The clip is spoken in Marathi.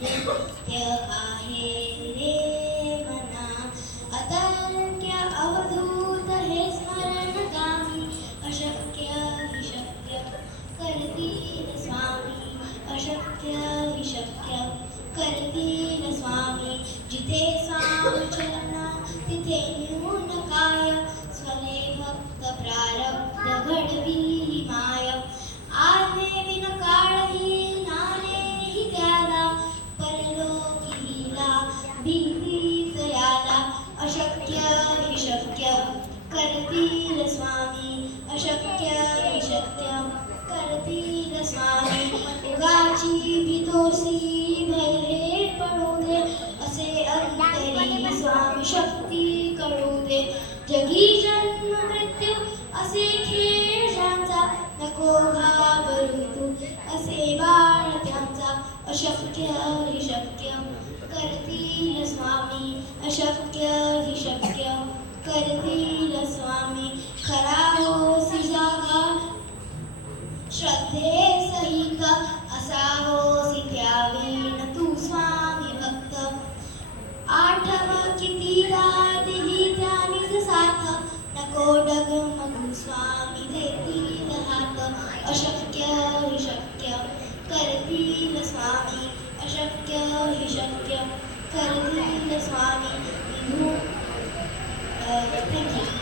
नित्य आहे रे मना अतर्क्य अवधूत हे स्मरणगामी अशक्य हि शक्य करतील स्वामी अशक्य हि शक्य करतील स्वामी जिथे स्वामी चरण तिथे न्यून काय स्वने भक्त प्रारब्ध घडवी माय आज्ञे विन काळही नाणे त्याला परलोकी हिला भीती तयाला अशक्य हि शक्य करतील स्वामी अशक्य हि शक्य करतील स्वामी उगाची भीतोसी भय हे पडू दे असे अंतरी स्वामी शक्ती कळू दे जगी जन्म मृत्यू असे खेळ ज्यांचा नको घाबरू तू असे बाळ त्यांचा अशक्य हि शक्य करतील स्वामी अशक्य हि शक्य करतील स्वामी खरा होसी जागा श्रद्धे सहित असा होसी त्यावेन तू स्वामी भक्त आठव कितीदा दिली त्यानीच साथ नको डगमगू स्वामी देतील हात अशक्य हि शक्य करतील स्वामी अशक्य हि शक्य करतील स्वामी थँक्यू